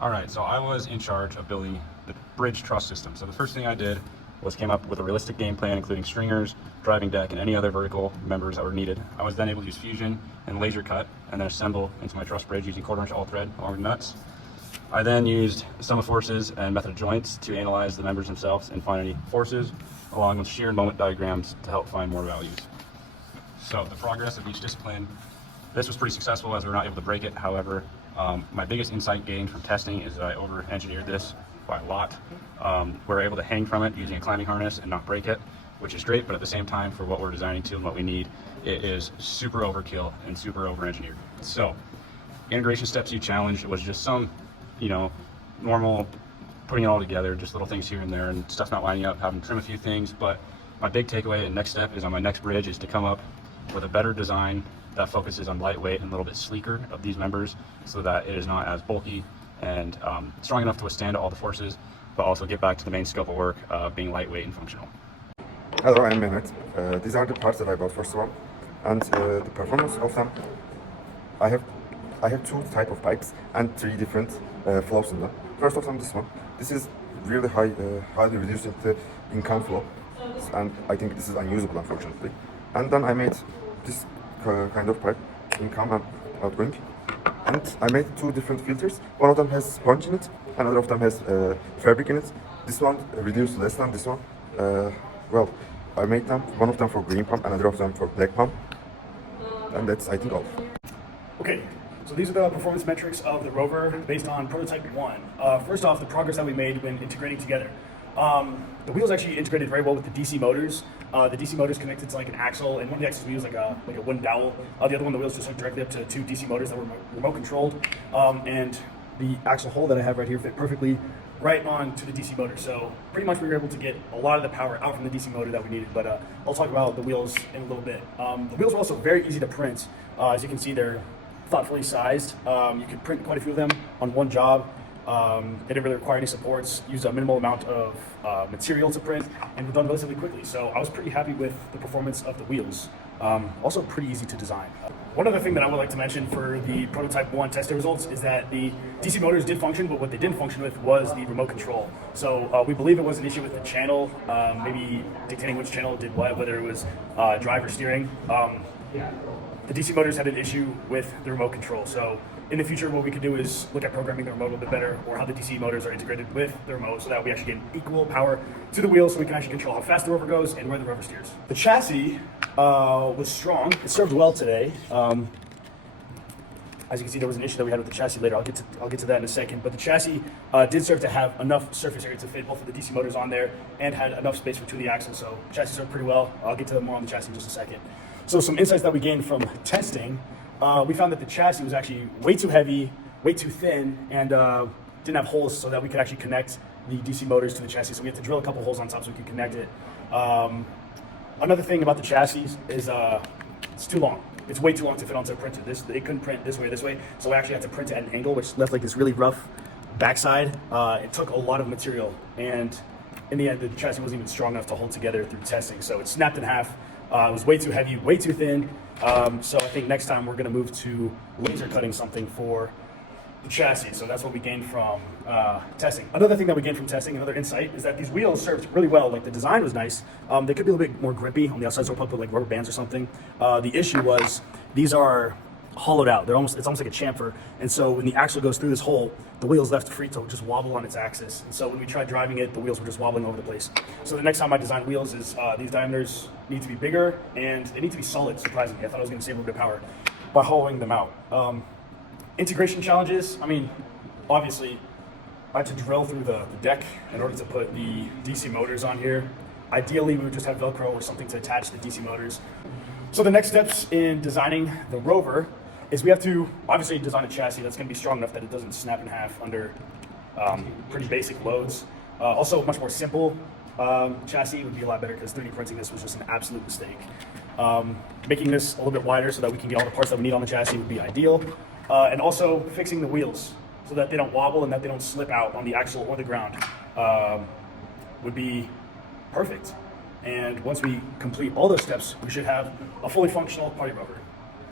All right, so I was in charge of building the bridge truss system. So the first thing I did was came up with a realistic game plan, including stringers, driving deck, and any other vertical members that were needed. I was then able to use fusion and laser cut and then assemble into my truss bridge using 1/4 inch all thread along with nuts. I then used sum of forces and method of joints to analyze the members themselves and find any forces, along with shear and moment diagrams to help find more values. So the progress of each discipline, this was pretty successful as we were not able to break it. However, my biggest insight gained from testing is that I over-engineered this by a lot. We're able to hang from it using a climbing harness and not break it, which is great, but at the same time, for what we're designing to and what we need, it is super overkill and super over-engineered. So, integration steps you challenged was just some, normal putting it all together, just little things here and there and stuff not lining up, having to trim a few things, but my big takeaway and next step is on my next bridge is to come up with a better design that focuses on lightweight and a little bit sleeker of these members so that it is not as bulky and strong enough to withstand all the forces, but also get back to the main scope of work of being lightweight and functional. Hello, I'm Mehmet. These are the parts that I bought first of all, and the performance of them. I have two type of pipes and three different flows in them. First of them, this one. This is really highly reduced the income flow, and I think this is unusable unfortunately. And then I made this kind of pipe, income and outgoing. And I made two different filters. One of them has sponge in it, another of them has fabric in it. This one reduced less than this one. Well, I made them, one of them for green pump, another of them for black pump. And that's, I think, all. Okay, so these are the performance metrics of the rover based on prototype 1. First off, the progress that we made when integrating together. The wheels actually integrated very well with the DC motors. The DC motors connected to like an axle, and one of the axles we used like a wooden dowel. The other one, the wheels just hooked directly up to two DC motors that were remote controlled. And the axle hole that I have right here fit perfectly right onto the DC motor. So pretty much we were able to get a lot of the power out from the DC motor that we needed. But I'll talk about the wheels in a little bit. The wheels were also very easy to print. As you can see, they're thoughtfully sized. You could print quite a few of them on one job. They didn't really require any supports, used a minimal amount of material to print, and were done relatively quickly. So I was pretty happy with the performance of the wheels. Also pretty easy to design. One other thing that I would like to mention for the prototype 1 testing results is that the DC motors did function, but what they didn't function with was the remote control. So we believe it was an issue with the channel, maybe dictating which channel did what, whether it was drive or steering. The DC motors had an issue with the remote control. So in the future, what we could do is look at programming the remote a little bit better, or how the DC motors are integrated with the remote so that we actually get equal power to the wheels so we can actually control how fast the rover goes and where the rover steers. The chassis was strong. It served well today. As you can see, there was an issue that we had with the chassis later. I'll get to that in a second. But the chassis did serve to have enough surface area to fit both of the DC motors on there and had enough space for two of the axles. So the chassis served pretty well. I'll get to more on the chassis in just a second. So some insights that we gained from testing. We found that the chassis was actually way too heavy, way too thin, and didn't have holes so that we could actually connect the DC motors to the chassis. So we had to drill a couple holes on top so we could connect it. Another thing about the chassis is it's too long. It's way too long to fit onto a printer. It couldn't print this way, so I actually had to print it at an angle, which left like this really rough backside. It took a lot of material, and in the end, the chassis wasn't even strong enough to hold together through testing. So it snapped in half. It was way too heavy, way too thin. So I think next time we're going to move to laser cutting something for the chassis. So that's what we gained from testing. Another thing that we gained from testing, another insight, is that these wheels served really well. Like the design was nice. They could be a little bit more grippy on the outside, so we'll probably put like rubber bands or something. The issue was these are hollowed out. It's almost like a chamfer. And so when the axle goes through this hole, the wheel's left free to just wobble on its axis. And so when we tried driving it, the wheels were just wobbling over the place. So the next time I design wheels is these diameters need to be bigger and they need to be solid, surprisingly. I thought I was going to save a little bit of power by hollowing them out. Integration challenges, obviously I had to drill through the deck in order to put the DC motors on here. Ideally, we would just have Velcro or something to attach the DC motors. So the next steps in designing the rover is we have to obviously design a chassis that's going to be strong enough that it doesn't snap in half under pretty basic loads. Also, a much more simple chassis would be a lot better because 3D printing this was just an absolute mistake. Making this a little bit wider so that we can get all the parts that we need on the chassis would be ideal. And also fixing the wheels so that they don't wobble and that they don't slip out on the axle or the ground would be perfect. And once we complete all those steps, we should have a fully functional party rover.